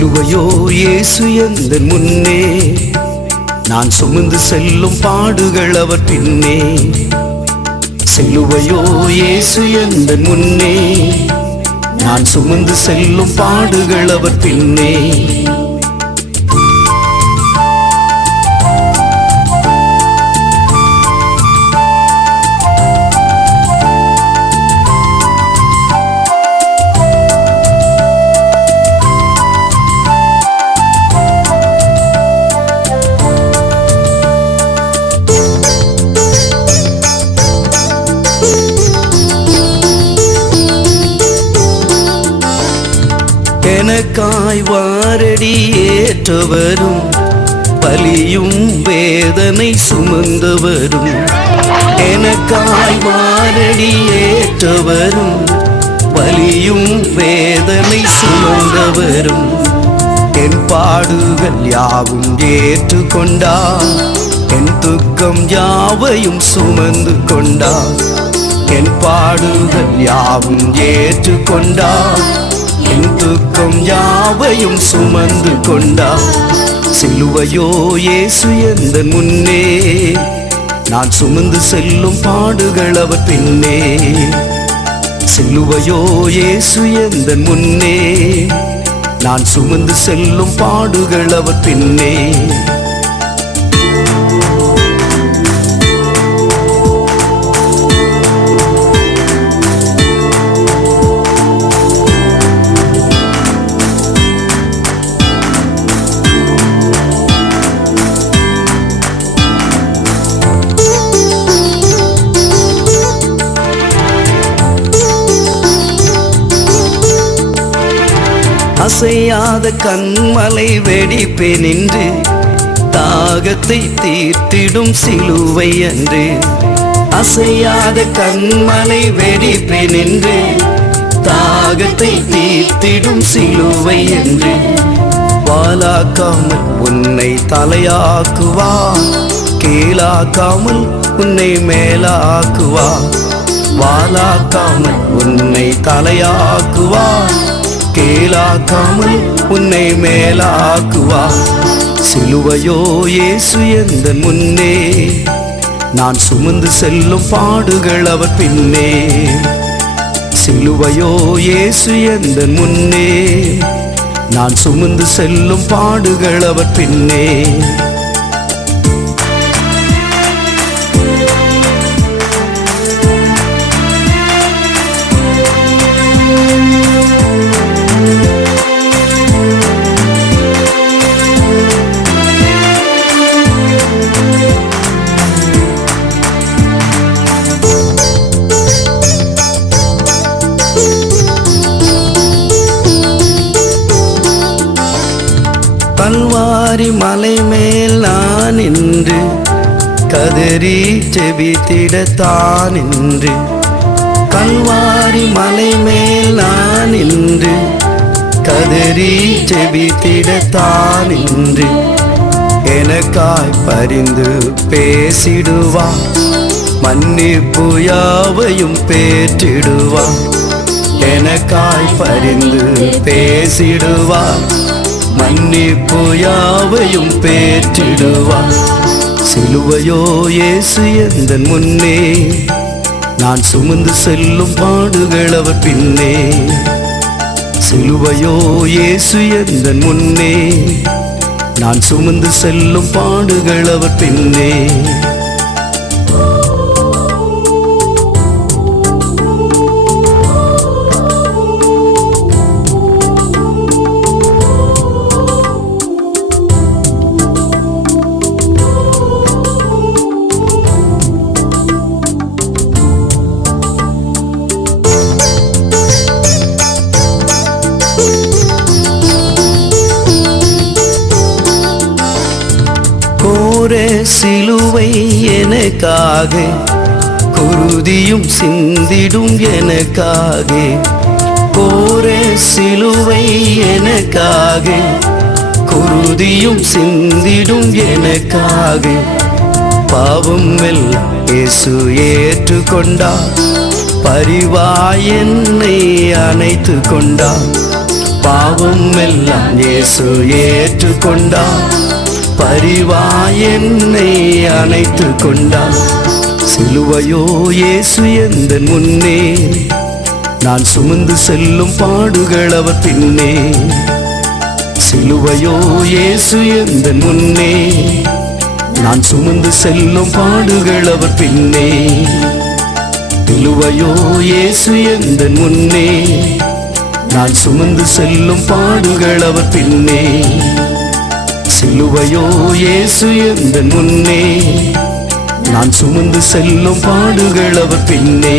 சிலுவையோ இயேசு எந்தன் முன்னே, நான் சுமந்து செல்லும் பாடுகள் அவர் பின்னே. சிலுவையோ இயேசு எந்தன் முன்னே, நான் சுமந்து செல்லும் பாடுகள் அவர் பின்னே. எனக்காய் வாரடி ஏற்றவரும், பலியும் வேதனை சுமந்தவரும். எனக்காய் வாரடி ஏற்றவரும், பலியும் வேதனை சுமந்தவரும். என் பாடுகள் யாவும் ஏற்றுக்கொண்டார், என் துக்கம் யாவையும் சுமந்து கொண்டார். என் பாடுகள் யாவும் ஏற்றுக்கொண்டார், என் துக்கம் யாவையும் சுமந்து கொண்டார். சிலுவையோ இயேசு எந்தன் முன்னே, நான் சுமந்து செல்லும் பாடுகள் அவர் பின்னே. சிலுவையோ இயேசு எந்தன் முன்னே, நான் சுமந்து செல்லும் பாடுகள் அவர் பின்னே. அசையாத கண்மலை வெடிப்பே நின்று, தாகத்தை தீர்த்திடும் சிலுவை அன்று. அசையாத கண்மலை வெடிப்பே நின்று, தாகத்தை தீர்த்திடும் சிலுவை அன்று. வாலாக்காமல் உன்னை தலையாக்குவா, கீழாக்காமல் உன்னை மேலாக்குவா. வாலாக்காமல் உன்னை தலையாக்குவா, கீழாக்காமல் உன்னை மேலாக்குவா. சிலுவையோ இயேசு எந்தன் முன்னே, நான் சுமந்து செல்லும் பாடுகள் அவர் பின்னே. சிலுவையோ இயேசு எந்தன் முன்னே, நான் சுமந்து செல்லும் பாடுகள் அவர் பின்னே. கல்வாரி மலை மேல் நான் நின்று, கதறி ஜெபித்திடத்தான் நின்று. கல்வாரி மலை மேல் நான் நின்று, கதறி ஜெபித்திடத்தான் நின்று. எனக்காய் பரிந்து பேசிடுவா, மன்னிப்பு யாவையும் பேற்றிடுவா. எனக்காய் பரிந்து பேசிடுவா, மன்னிப்பு யாவையும் பேற்றிடுவார். சிலுவையோ இயேசு எந்தன் முன்னே, நான் சுமந்து செல்லும் பாடுகள் அவர் பின்னே. சிலுவையோ இயேசு எந்தன் முன்னே, நான் சுமந்து செல்லும் பாடுகள் அவர் பின்னே. சிலுவை எனக்காக, குருதியும் சிந்திடும் எனக்காக. கோர சிலுவை எனக்காக, குருதியும் சிந்திடும் எனக்காக. பாவம் எல்லாம் இயேசு ஏற்றுக்கொண்டார், பரிவாய் என்னை அணைத்து கொண்டார். பாவம் எல்லாம் இயேசு ஏற்றுக்கொண்டார். பரிவாய் என்னை அணைத்து கொண்டார். சிலுவையோ இயேசு எந்தன் முன்னே, நான் சுமந்து செல்லும் பாடுகள் அவர் பின்னே. சிலுவையோ இயேசு எந்தன் முன்னே, நான் சுமந்து செல்லும் பாடுகள் அவர் பின்னே. சிலுவையோ இயேசு எந்தன் முன்னே, நான் சுமந்து செல்லும் பாடுகள் அவர் பின்னே. சிலுவையோ இயேசு எந்தன் முன்னே, நான் சுமந்து செல்லும் பாடுகள் அவர் பின்னே.